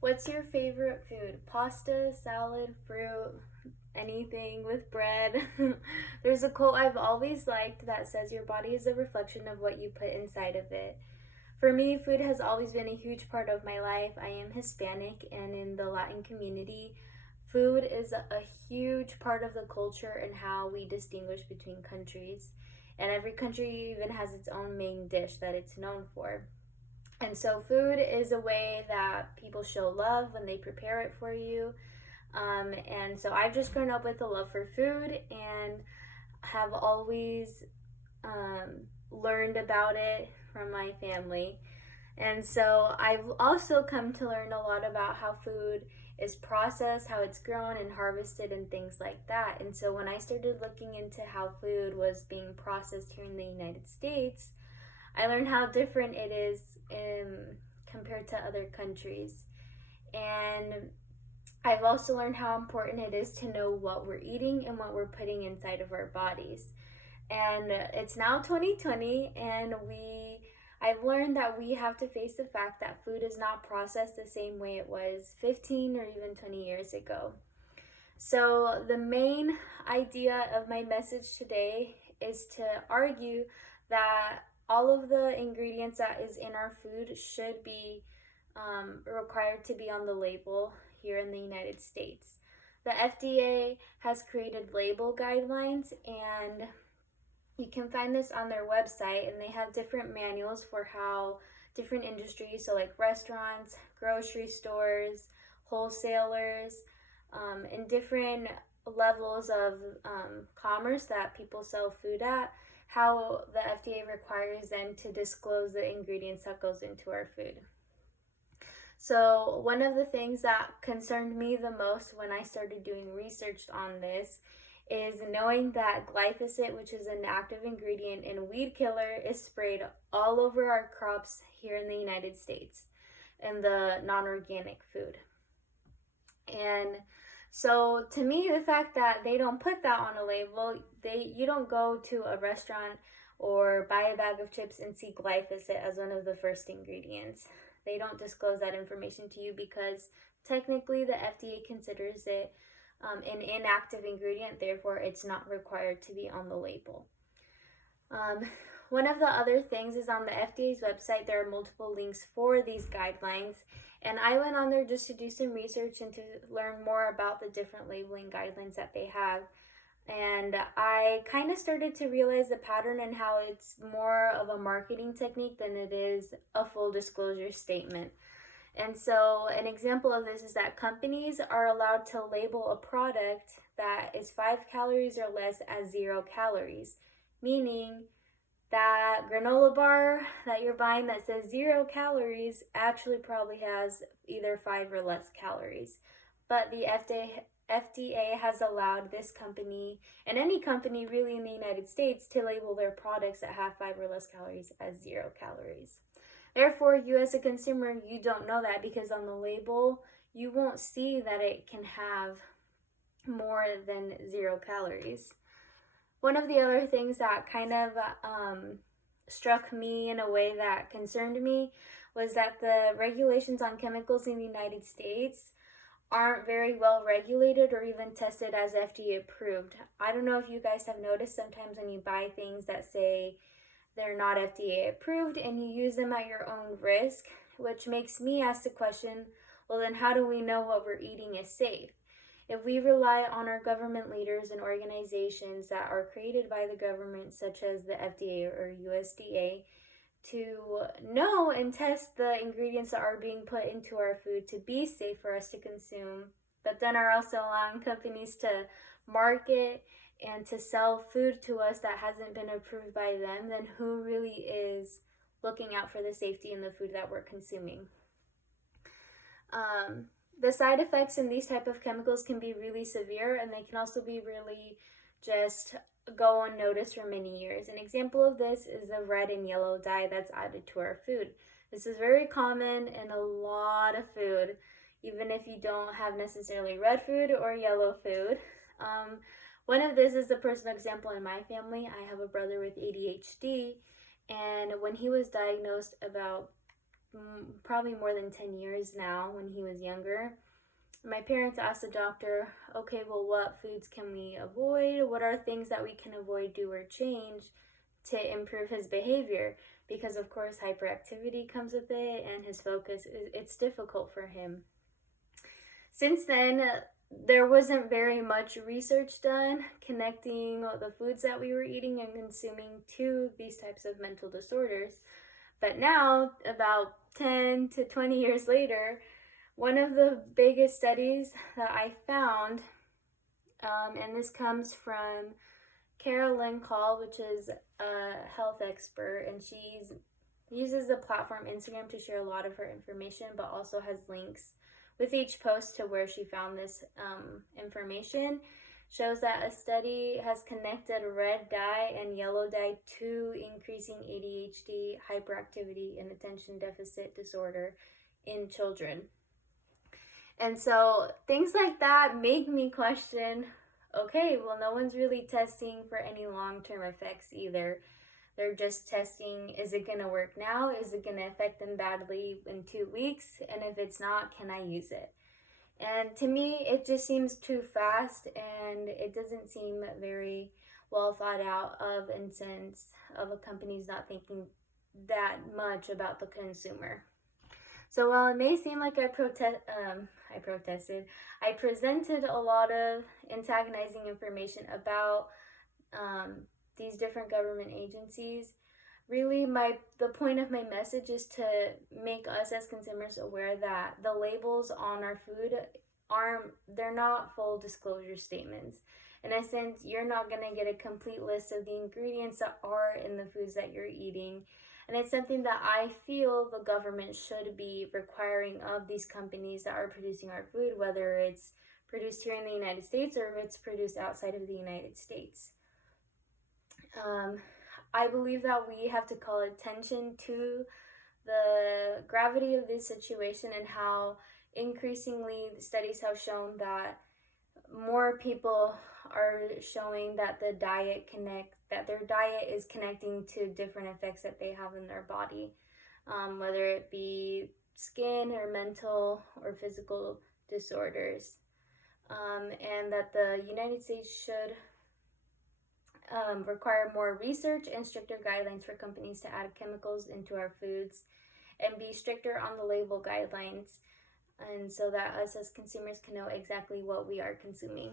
What's your favorite food? Pasta, salad, fruit, anything with bread? There's a quote I've always liked that says your body is a reflection of what you put inside of it. For me, food has always been a huge part of my life. I am Hispanic, and in the Latin community, food is a huge part of the culture and how we distinguish between countries. And every country even has its own main dish that it's known for. And so, food is a way that people show love when they prepare it for you. And so, I've just grown up with a love for food and have always learned about it from my family. And so, I've also come to learn a lot about how food is processed, how it's grown and harvested, and things like that. And so, when I started looking into how food was being processed here in the United States, I learned how different it is compared to other countries. And I've also learned how important it is to know what we're eating and what we're putting inside of our bodies. And it's now 2020, and I've learned that we have to face the fact that food is not processed the same way it was 15 or even 20 years ago. So, the main idea of my message today is to argue that all of the ingredients that is in our food should be required to be on the label here in the United States. The FDA has created label guidelines, and you can find this on their website, and they have different manuals for how different industries, so like restaurants, grocery stores, wholesalers, and different levels of commerce that people sell food at, how the FDA requires them to disclose the ingredients that goes into our food. So one of the things that concerned me the most when I started doing research on this is knowing that glyphosate, which is an active ingredient in a weed killer, is sprayed all over our crops here in the United States in the non-organic food. And so to me, the fact that they don't put that on a label, you don't go to a restaurant or buy a bag of chips and see glyphosate as one of the first ingredients. They don't disclose that information to you because technically the FDA considers it an inactive ingredient, therefore it's not required to be on the label. One of the other things is on the FDA's website, there are multiple links for these guidelines. And I went on there just to do some research and to learn more about the different labeling guidelines that they have. And I kind of started to realize the pattern and how it's more of a marketing technique than it is a full disclosure statement. And so an example of this is that companies are allowed to label a product that is 5 calories or less as 0 calories, meaning that granola bar that you're buying that says 0 calories actually probably has either 5 or less calories. But the FDA has allowed this company, and any company really in the United States, to label their products that have 5 or less calories as 0 calories. Therefore, you as a consumer, you don't know that because on the label, you won't see that it can have more than 0 calories. One of the other things that kind of struck me in a way that concerned me was that the regulations on chemicals in the United States aren't very well regulated or even tested as FDA approved. I don't know if you guys have noticed sometimes when you buy things that say they're not FDA approved and you use them at your own risk, which makes me ask the question, well then how do we know what we're eating is safe? If we rely on our government leaders and organizations that are created by the government, such as the FDA or USDA, to know and test the ingredients that are being put into our food to be safe for us to consume, but then are also allowing companies to market and to sell food to us that hasn't been approved by them, then who really is looking out for the safety in the food that we're consuming? The side effects in these type of chemicals can be really severe, and they can also be really just go unnoticed for many years. An example of this is the red and yellow dye that's added to our food. This is very common in a lot of food, even if you don't have necessarily red food or yellow food. One of this is a personal example in my family. I have a brother with ADHD, and when he was diagnosed about probably more than 10 years now when he was younger. My parents asked the doctor, okay, well, what foods can we avoid? What are things that we can avoid, do, or change to improve his behavior? Because, of course, hyperactivity comes with it, and his focus, it's difficult for him. Since then, there wasn't very much research done connecting the foods that we were eating and consuming to these types of mental disorders. But now, about 10 to 20 years later, one of the biggest studies that I found, and this comes from Carolyn Call, which is a health expert, and she uses the platform Instagram to share a lot of her information, but also has links with each post to where she found this information. Shows that a study has connected red dye and yellow dye to increasing ADHD, hyperactivity, and attention deficit disorder in children. And so things like that make me question, okay, well, no one's really testing for any long-term effects either. They're just testing, is it going to work now? Is it going to affect them badly in 2 weeks? And if it's not, can I use it? And to me, it just seems too fast, and it doesn't seem very well thought out of, in sense of a company's not thinking that much about the consumer. So while it may seem like I presented a lot of antagonizing information about these different government agencies. Really, the point of my message is to make us as consumers aware that the labels on our food they're not full disclosure statements. In a sense, you're not going to get a complete list of the ingredients that are in the foods that you're eating. And it's something that I feel the government should be requiring of these companies that are producing our food, whether it's produced here in the United States or if it's produced outside of the United States. I believe that we have to call attention to the gravity of this situation and how increasingly the studies have shown that more people are showing that their diet is connecting to different effects that they have in their body, whether it be skin or mental or physical disorders, and that the United States should require more research and stricter guidelines for companies to add chemicals into our foods and be stricter on the label guidelines, and so that us as consumers can know exactly what we are consuming.